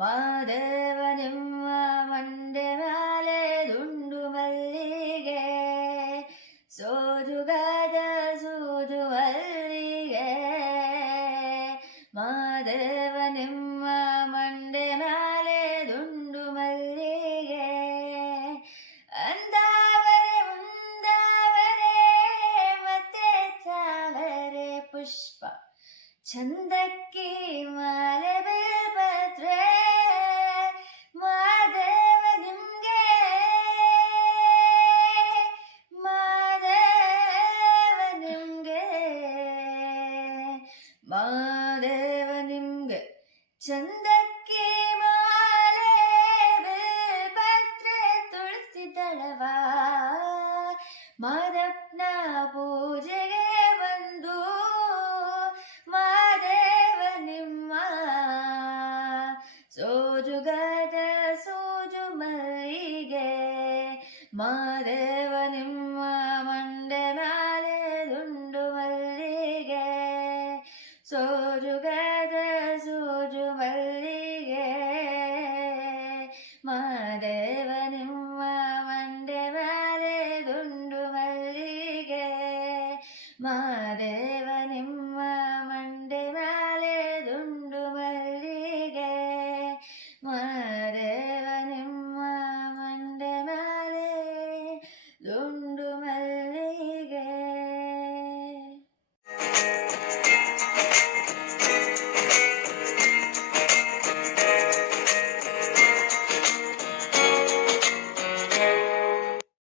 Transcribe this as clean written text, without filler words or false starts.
ಮಾದೇವನೆಮ್ಮ ಮಂಡೆ ಮ್ಯಾಲೆ ದುಂಡು ಮಲ್ಲಿಗೆ ಸೋಜುಗಾದ ಸೂಜು ಮಲ್ಲಿಗೆ ಮಾದೇವನೆಮ್ಮ ಮಂಡೆ ಮ್ಯಾಲೆ ದುಂಡು ಮಲ್ಲಿಗೆ ಅಂದಾವರೆ ಮುಂದಾವರೆ ಮತ್ತೆ ಚಾವರೆ ಪುಷ್ಪ ಚಂದಕ್ಕಿ ಮಾಲೆ ಬೇಲ್ಪತ್ರೆ ಮಾದೇವ ನಿಮ್ಗೆ ಮಾದೇವ ನಿಮ್ಗೆ ಮಾದೇವ ನಿಮ್ಗೆ ಚಂದಕ್ಕಿ ಮಾಲೆ ಬೇಲ್ಪತ್ರೆ ತುಳಸಿ ದಳವ ಮಾದಪ್ಪನ ಪೂಜೆಗೆ ಬಂದು ಮಾದೇವ ನಿಮ್ಮ ಸೋಜುಗದ ಸೂಜು ಮಲ್ಲಿಗೆ ಮಾದೇವ ನಿಮ್ಮ ಮಂಡೆ ಮ್ಯಾಲೆ ದುಂಡು ಮಲ್ಲಿಗೆ ಸೋಜುಗ